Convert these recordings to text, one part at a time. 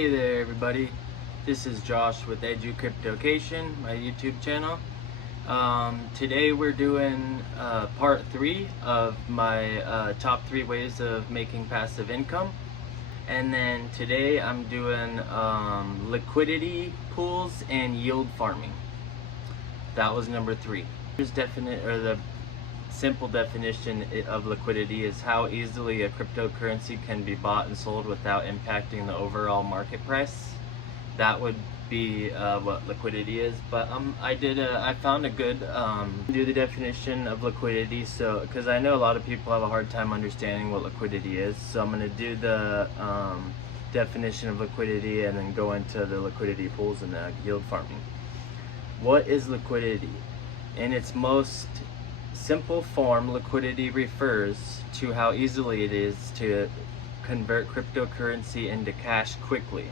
Hey there everybody, this is Josh with EduCryptocation, my YouTube channel. Today we're doing part 3 of my top 3 ways of making passive income. And then today I'm doing liquidity pools and yield farming. That was number 3. The simple definition of liquidity is how easily a cryptocurrency can be bought and sold without impacting the overall market price. That would be what liquidity is. But I found a good do the definition of liquidity, so because I know a lot of people have a hard time understanding what liquidity is, so I'm going to do the definition of liquidity and then go into the liquidity pools and the yield farming. What is liquidity? In its most simple form, liquidity refers to how easily it is to convert cryptocurrency into cash quickly,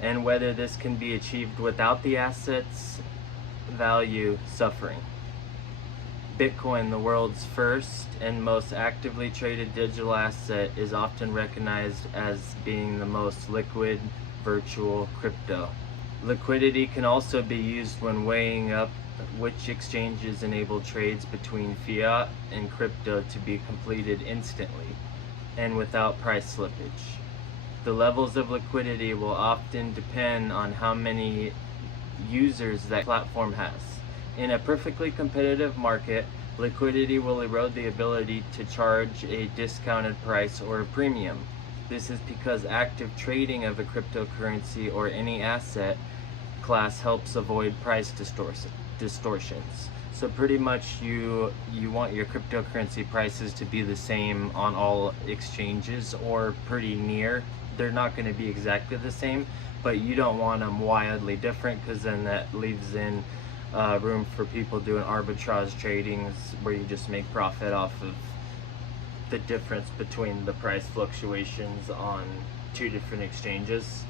and whether this can be achieved without the asset's value suffering. Bitcoin, the world's first and most actively traded digital asset, is often recognized as being the most liquid virtual crypto. Liquidity can also be used when weighing up which exchanges enable trades between fiat and crypto to be completed instantly and without price slippage. The levels of liquidity will often depend on how many users that platform has. In a perfectly competitive market, liquidity will erode the ability to charge a discounted price or a premium. This is because active trading of a cryptocurrency or any asset class helps avoid price distortions. So pretty much you want your cryptocurrency prices to be the same on all exchanges, or pretty near. They're not going to be exactly the same, but you don't want them wildly different, because then that leaves in room for people doing arbitrage tradings where you just make profit off of the difference between the price fluctuations on two different exchanges.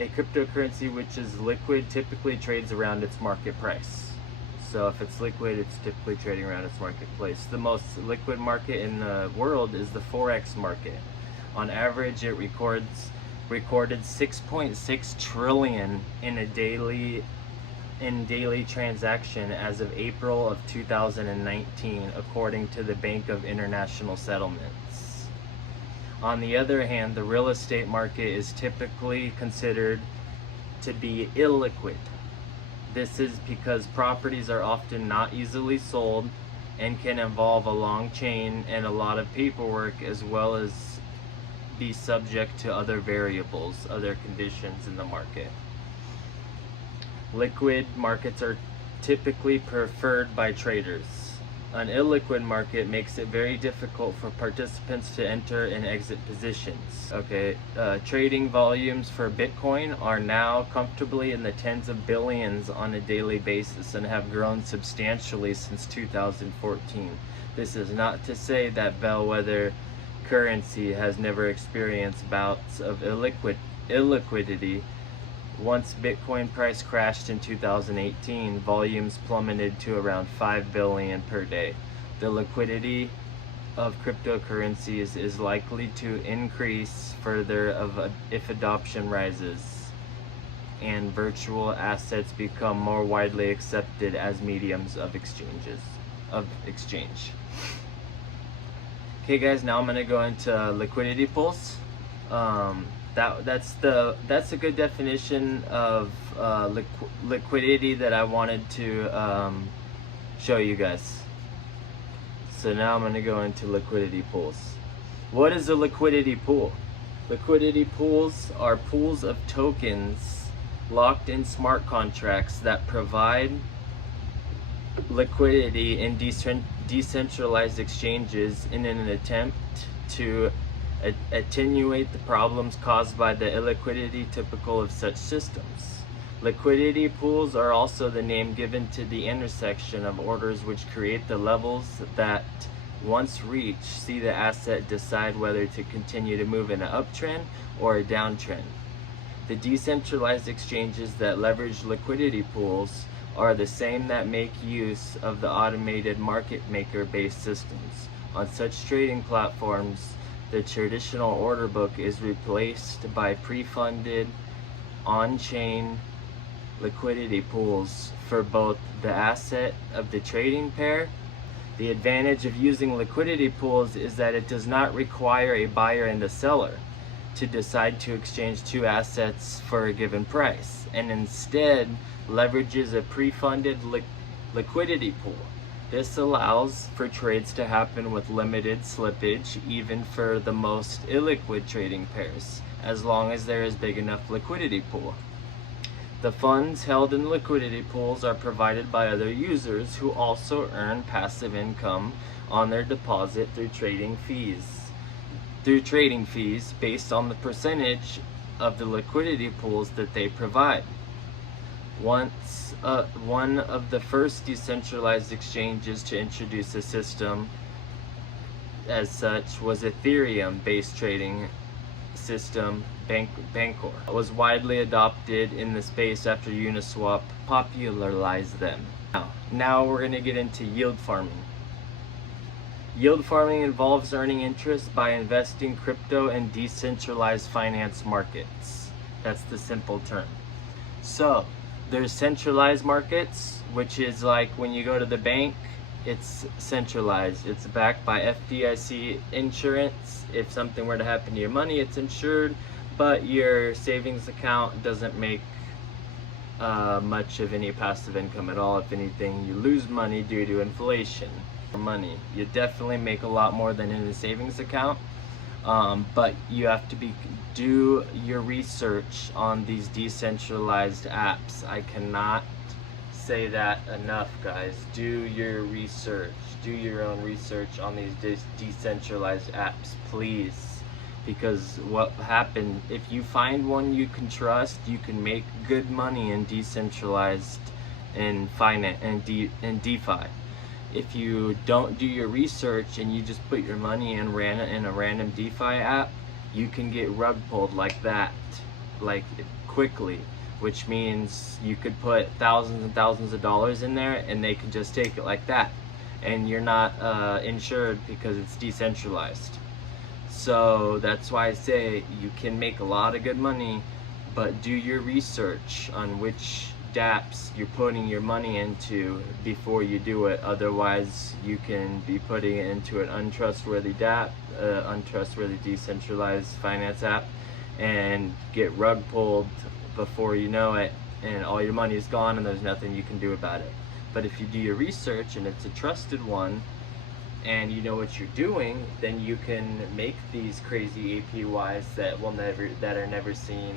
A cryptocurrency which is liquid typically trades around its market price. So if it's liquid, it's typically trading around its marketplace. The most liquid market in the world is the Forex market. On average, it recorded 6.6 trillion in daily transaction as of April of 2019, according to the Bank of International Settlements. On the other hand, the real estate market is typically considered to be illiquid. This is because properties are often not easily sold and can involve a long chain and a lot of paperwork, as well as be subject to other variables, other conditions in the market. Liquid markets are typically preferred by traders. An illiquid market makes it very difficult for participants to enter and exit positions. Trading volumes for Bitcoin are now comfortably in the tens of billions on a daily basis and have grown substantially since 2014. This is not to say that bellwether currency has never experienced bouts of illiquidity. Once Bitcoin price crashed in 2018, volumes plummeted to around 5 billion per day. The liquidity of cryptocurrencies is likely to increase further if adoption rises and virtual assets become more widely accepted as mediums of exchange. Okay guys, now I'm going to go into liquidity pools. That's a good definition of liquidity that I wanted to show you guys. So now I'm going to go into liquidity pools. What is a liquidity pool? Liquidity pools are pools of tokens locked in smart contracts that provide liquidity in decentralized exchanges in an attempt to attenuate the problems caused by the illiquidity typical of such systems. Liquidity pools are also the name given to the intersection of orders which create the levels that, once reached, see the asset decide whether to continue to move in an uptrend or a downtrend. The decentralized exchanges that leverage liquidity pools are the same that make use of the automated market maker based systems. On such trading platforms, the traditional order book is replaced by pre-funded on-chain liquidity pools for both the asset of the trading pair. The advantage of using liquidity pools is that it does not require a buyer and a seller to decide to exchange two assets for a given price, and instead leverages a pre-funded liquidity pool. This allows for trades to happen with limited slippage, even for the most illiquid trading pairs, as long as there is big enough liquidity pool. The funds held in liquidity pools are provided by other users who also earn passive income on their deposit through trading fees based on the percentage of the liquidity pools that they provide. Once one of the first decentralized exchanges to introduce a system as such was Ethereum-based trading system Bancor. It was widely adopted in the space after Uniswap popularized them. Now we're going to get into yield farming. Yield farming involves earning interest by investing crypto in decentralized finance markets. That's the simple term. So there's centralized markets, which is like when you go to the bank, it's centralized. It's backed by FDIC insurance. If something were to happen to your money, it's insured, but your savings account doesn't make much of any passive income at all. If anything, you lose money due to inflation. Money, you definitely make a lot more than in a savings account, but you have to do your research on these decentralized apps. I cannot say that enough, guys. Do your research. Do your own research on these decentralized apps, please. Because what happens, if you find one you can trust, you can make good money in decentralized and finance and DeFi. If you don't do your research and you just put your money in a random DeFi app, you can get rug pulled like that, like quickly, which means you could put thousands and thousands of dollars in there and they can just take it like that, and you're not insured because it's decentralized. So that's why I say you can make a lot of good money, but do your research on which dApps you're putting your money into before you do it. Otherwise you can be putting it into an untrustworthy dApp, untrustworthy decentralized finance app, and get rug pulled before you know it, and all your money is gone and there's nothing you can do about it. But if you do your research and it's a trusted one and you know what you're doing, then you can make these crazy APYs that are never seen,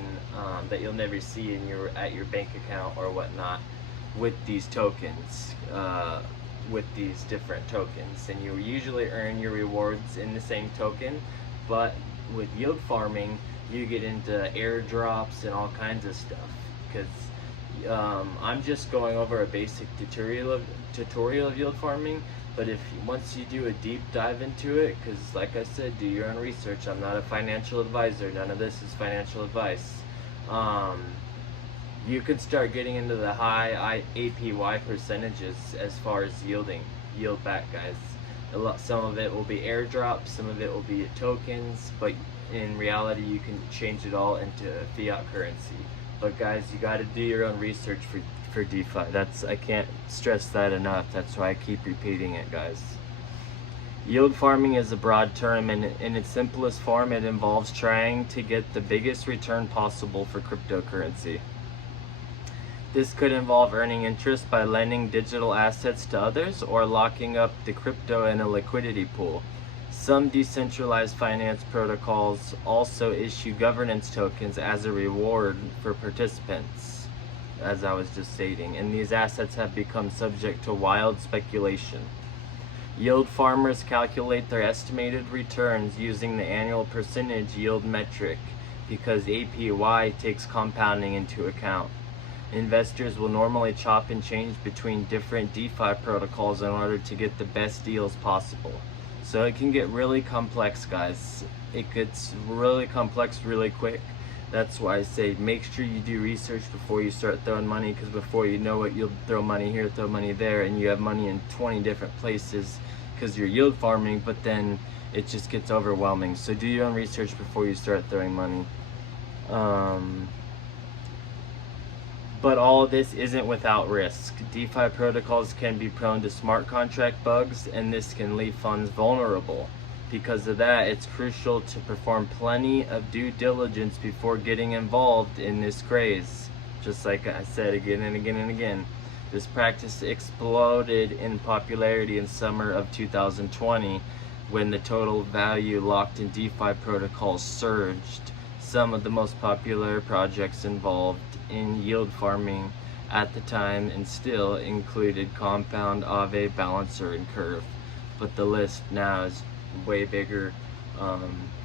that you'll never see at your bank account or whatnot, with these tokens, with these different tokens. And you usually earn your rewards in the same token, but with yield farming you get into airdrops and all kinds of stuff. Because I'm just going over a basic tutorial of yield farming. But once you do a deep dive into it, because like I said, do your own research. I'm not a financial advisor. None of this is financial advice. You could start getting into the high APY percentages as far as yield back, guys. Some of it will be airdrops, some of it will be tokens, but in reality you can change it all into fiat currency. But guys, you got to do your own research for DeFi. I can't stress that enough. That's why I keep repeating it, guys. Yield farming is a broad term, and in its simplest form it involves trying to get the biggest return possible for cryptocurrency. This could involve earning interest by lending digital assets to others or locking up the crypto in a liquidity pool. Some decentralized finance protocols also issue governance tokens as a reward for participants, as I was just stating, and these assets have become subject to wild speculation. Yield farmers calculate their estimated returns using the annual percentage yield metric because APY takes compounding into account. Investors will normally chop and change between different DeFi protocols in order to get the best deals possible. So it can get really complex, guys. It gets really complex really quick. That's why I say make sure you do research before you start throwing money, because before you know it, you'll throw money here, throw money there, and you have money in 20 different places because you're yield farming. But then it just gets overwhelming. So do your own research before you start throwing money. But all of this isn't without risk. DeFi protocols can be prone to smart contract bugs, and this can leave funds vulnerable. Because of that, it's crucial to perform plenty of due diligence before getting involved in this craze. Just like I said again and again and again. This practice exploded in popularity in summer of 2020 when the total value locked in DeFi protocols surged. Some of the most popular projects involved in yield farming at the time and still included Compound, Aave, Balancer, and Curve. But the list now is way bigger.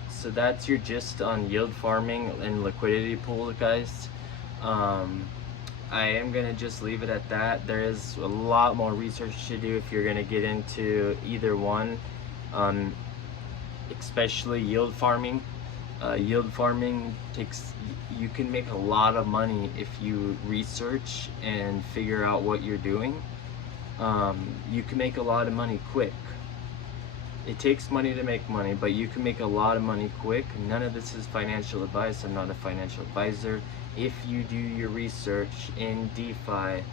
So that's your gist on yield farming and liquidity pool, guys. I am gonna just leave it at that. There is a lot more research to do if you're gonna get into either one, especially yield farming. Yield farming you can make a lot of money if you research and figure out what you're doing. You can make a lot of money quick. It takes money to make money, but you can make a lot of money quick. None of this is financial advice. I'm not a financial advisor. If you do your research in DeFi,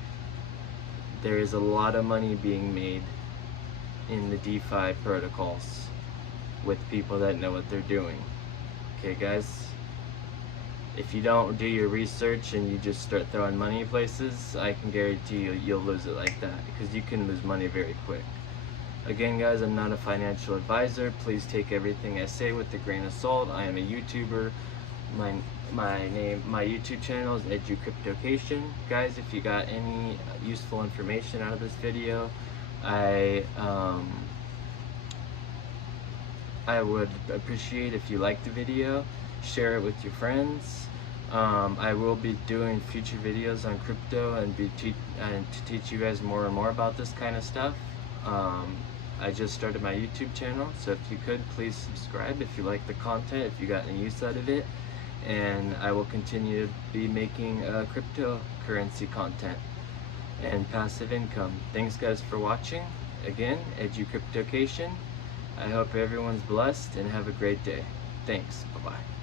there is a lot of money being made in the DeFi protocols with people that know what they're doing. Okay, guys, if you don't do your research and you just start throwing money places, I can guarantee you'll lose it like that, because you can lose money very quick. Again, guys, I'm not a financial advisor. Please take everything I say with a grain of salt. I am a YouTuber. My YouTube channel is EduCryptocation. Guys, if you got any useful information out of this video, I would appreciate if you like the video, share it with your friends. I will be doing future videos on crypto and to teach you guys more and more about this kind of stuff. I just started my YouTube channel, so if you could, please subscribe if you like the content, if you got any use out of it. And I will continue to be making cryptocurrency content and passive income. Thanks, guys, for watching. Again, EduCryptocation. I hope everyone's blessed and have a great day. Thanks. Bye-bye.